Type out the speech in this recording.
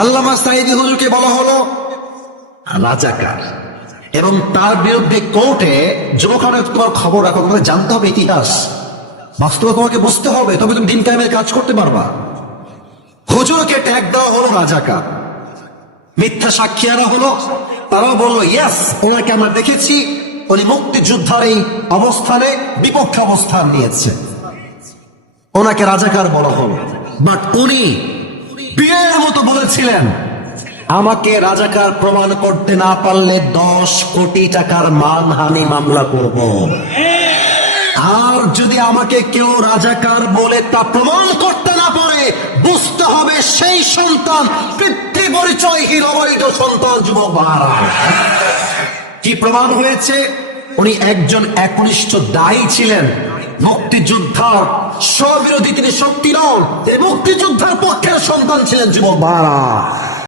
আল্লামা সাঈদী হুজুরকে বলা হলো রাজাকার, এবং তার বিরুদ্ধে কোর্টে যুবকরা তোমার খবর রাখো, তোমাকে জানতে হবে ইতিহাস, বাস্তবে তোমাকে বুঝতে হবে, তবে তুমি দিন কায়েমের কাজ করতে পারবা। হুজুরকে ট্যাগ দেওয়া হলো রাজাকার, মিথ্যা সাক্ষী আনা হলো, তারাও বললো ইয়েস ওনাকে আমরা দেখেছি, উনি মুক্তিযোদ্ধার এই অবস্থানে বিপক্ষে অবস্থান নিয়েছে, ওনাকে রাজাকার বলা হলো। বাট উনি বিয়ের মতো বলেছিলেন আমাকে রাজাকার প্রমাণ করতে না পারলে 10 কোটি টাকার মানহানি মামলা করব, আর যদি আমাকে কেউ রাজাকার বলে তা প্রমাণ করতে না পারে বুঝতে হবে সেই সন্তান পিতৃ পরিচয়হীন অবৈধ সন্তান। যুবক ভাইরা, কি প্রমাণ হয়েছে? উনি একজন একনিষ্ঠ দায়ী ছিলেন, মুক্তিযোদ্ধার স্ববিরোধী তিনি শক্তি নন, এই মুক্তিযোদ্ধার পক্ষের সন্তান ছিলেন। যুবক ভাইরা,